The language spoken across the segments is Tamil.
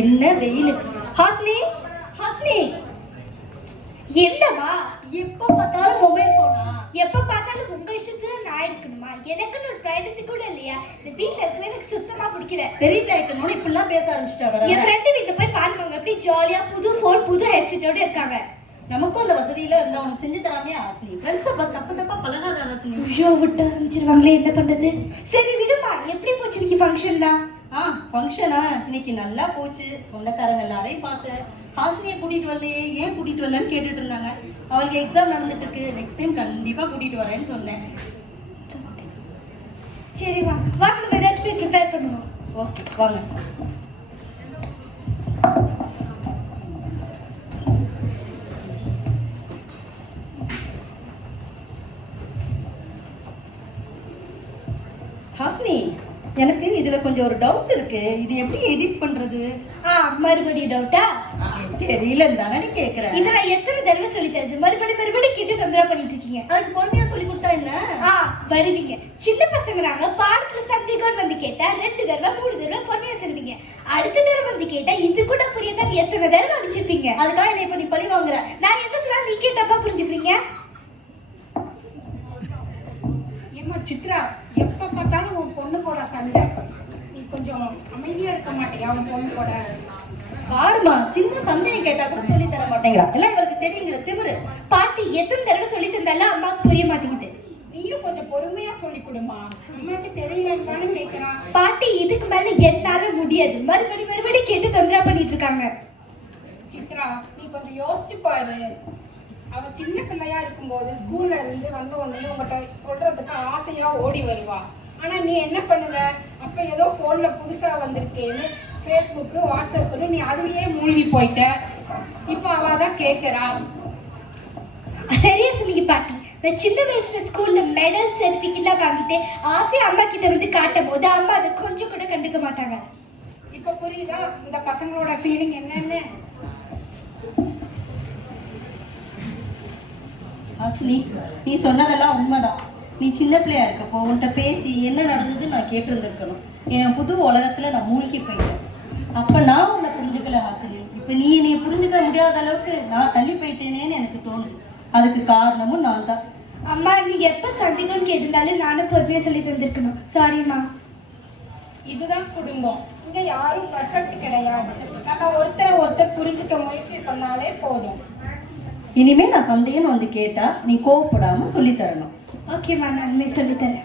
என்ன வெயில். ஹாஸ்னி, ஹாஸ்னி, என்னவா? எப்ப பார்த்தாலும் மொபைல் போனா? எப்ப பார்த்தாலும் உங்க இஷ்டத்துல நான் இருக்கணுமா? எனக்குன்னு ஒரு பிரைவசி கூட இல்லையா? இந்த வீட்ல இருக்கவே எனக்கு சுத்தமா பிடிக்கல. பெரிய ஆயிட்டனோட இப்படிலாம் பேச ஆரம்பிச்சுட்டா வர. என் ஃப்ரெண்டு வீட்ல போய் பாருங்க, அவங்க எப்படி ஜாலியா புது ஃபோன் புது ஹெட்செட்டோட இருக்காங்க. நமக்கும் அந்த வசதியில இருந்தா உனக்கு செஞ்சு தராமையா ஹாஸ்னி? ஃப்ரெண்ட்ஸை தப்பு தப்பா பழகாத ஹாஸ்னி. ஐயோ, விட்டு ஆரம்பிச்சிருவாங்களே, என்ன பண்றது? சரி விடுமா, எப்படி போச்சு இன்னைக்கு ஃபங்க்ஷன்லாம்? ஃபங்க்ஷனா இன்னைக்கு நல்லா போச்சு. சொந்தக்காரங்க எல்லாரையும் பார்த்தேன். ஹாஸ்னியை கூட்டிட்டு வரலையே, ஏன் கூட்டிட்டு வரலன்னு கேட்டுட்டு இருந்தாங்க. அவளுக்கு எக்ஸாம் நடந்துட்டு இருக்கு, நெக்ஸ்ட் டைம் கண்டிப்பா கூட்டிட்டு வரேன்னு சொன்னேன். சரி வாங்க வாங்க, நம்ம ஏதாச்சும் போய் ப்ரிப்பேர் பண்ணுவோம். ஓகே வாங்க. ஹாஸ்னி, எனக்கு இதுல கொஞ்சம் ஒரு டவுட் இருக்கு. இது எப்படி எடிட் பண்றது? மறுபடியும் டவுட்டா? தெரியலன்னு தானே கேக்குறேன். இதை நான் எத்தனை தடவை சொல்லி தருது? மறுபடியும் கேட்டு தொந்தரவு பண்ணிட்டு இருக்கீங்க. அதுக்கு பொறுமையா சொல்லி கொடுத்தா என்ன? வருவீங்க. சின்ன பசங்கறாங்க, பாடத்துல சந்தேகம் வந்து கேட்டா 2 தடவை 3 தடவை பொறுமையா சொல்லுவீங்க. அடுத்த தடவை வந்து கேட்டா இது கூட புரியாத எத்தனை தடவை அடிச்சிருப்பீங்க. அதுக்காக என்ன இப்ப நீ பழி வாங்குற? நான் என்ன சொன்னாலும் நீங்க தப்பா புரிஞ்சுக்கிறீங்க. ஏமா சித்ரா, எப்ப பார்த்தாலும் உன் பொண்ணு கூட சண்டை. நீ கொஞ்சம் அமைதியா இருக்க மாட்டியா? உன் பொண்ணு கூட பாருமா, சின்ன சந்தேகம் கேட்டா கூட சொல்லி தர மாட்டேங்கிறா. எல்லாம் இவளுக்கு தெரியுங்கிற திமிரு. பாட்டி எத்தனை தடவை சொல்லி தந்தாலும் அம்மாவுக்கு புரிய மாட்டேங்குது. நீயும் கொஞ்சம் பொறுமையா சொல்லி கொடுமா. அம்மாக்கு தெரியலன்னு தானே கேட்கறான். பாட்டி இதுக்கு மேல என்னால முடியாது. மறுபடியும் கேட்டு தொந்தரவு பண்ணிட்டு இருக்காங்க. சித்ரா, நீ கொஞ்சம் யோசிச்சு பாரு. அவ சின்ன பிள்ளையா இருக்கும்போது ஸ்கூல்ல இருந்து வந்த உடனே உங்கள்கிட்ட சொல்றதுக்கு ஆசையா ஓடி வருவா. ஆனா நீ என்ன பண்ணுவ? அப்ப ஏதோ போன்ல புதுசா வந்திருக்கேன்னு ஃபேஸ்புக்கு வாட்ஸ்அப்னு நீ அதுலயே மூழ்கி போயிட்ட. இப்ப அவ தான் கேட்கறா. சரியா சொன்னீங்க பாட்டி. நான் சின்ன வயசுல ஸ்கூல்ல மெடல் சர்டிபிகேட்லாம் வாங்கிட்டு ஆசையா அம்மா கிட்ட வந்து காட்டும் போது அம்மா அதை கொஞ்சம் கூட கண்டுக்க மாட்டாங்க. இப்ப புரியுதா இந்த பசங்களோட ஃபீலிங் என்னன்னு? ஹாஸ்னி, நீ சொன்னதெல்லாம் உண்மைதான். நீ சின்ன பிள்ளையா இருக்கப்போ உன்கிட்ட பேசி என்ன நடந்ததுன்னு நான் கேட்டிருந்திருக்கணும். என் புது உலகத்துல நான் மூழ்கி போயிட்டேன். அப்ப நான் உன்னை புரிஞ்சுக்கல ஹாஸ்னி. இப்ப நீ புரிஞ்சுக்க முடியாத அளவுக்கு நான் தள்ளி போயிட்டேனேன்னு எனக்கு தோணுது. அதுக்கு காரணமும் நான் தான். அம்மா, நீங்க எப்ப சந்தேகம் கேட்டிருந்தாலும் நானும் பொறுமையா சொல்லி தந்திருக்கணும். சாரிம்மா. இதுதான் குடும்பம். இங்க யாரும் பர்ஃபெக்ட் கிடையாது. நம்ம ஒருத்தர் புரிஞ்சுக்க முயற்சி பண்ணாலே போதும். இனிமே நான் சந்தேகம்னு வந்து கேட்டா நீ கோவப்படாம சொல்லி தரணும். ஓகேம்மா, நான் இனிமே சொல்லித்தரேன்.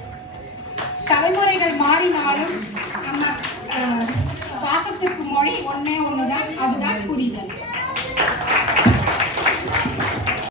தலைமுறைகள் மாறினாலும் நம்ம பாசத்துக்கு மொழி ஒன்னே ஒண்ணுதான், அதுதான் புரிதல்.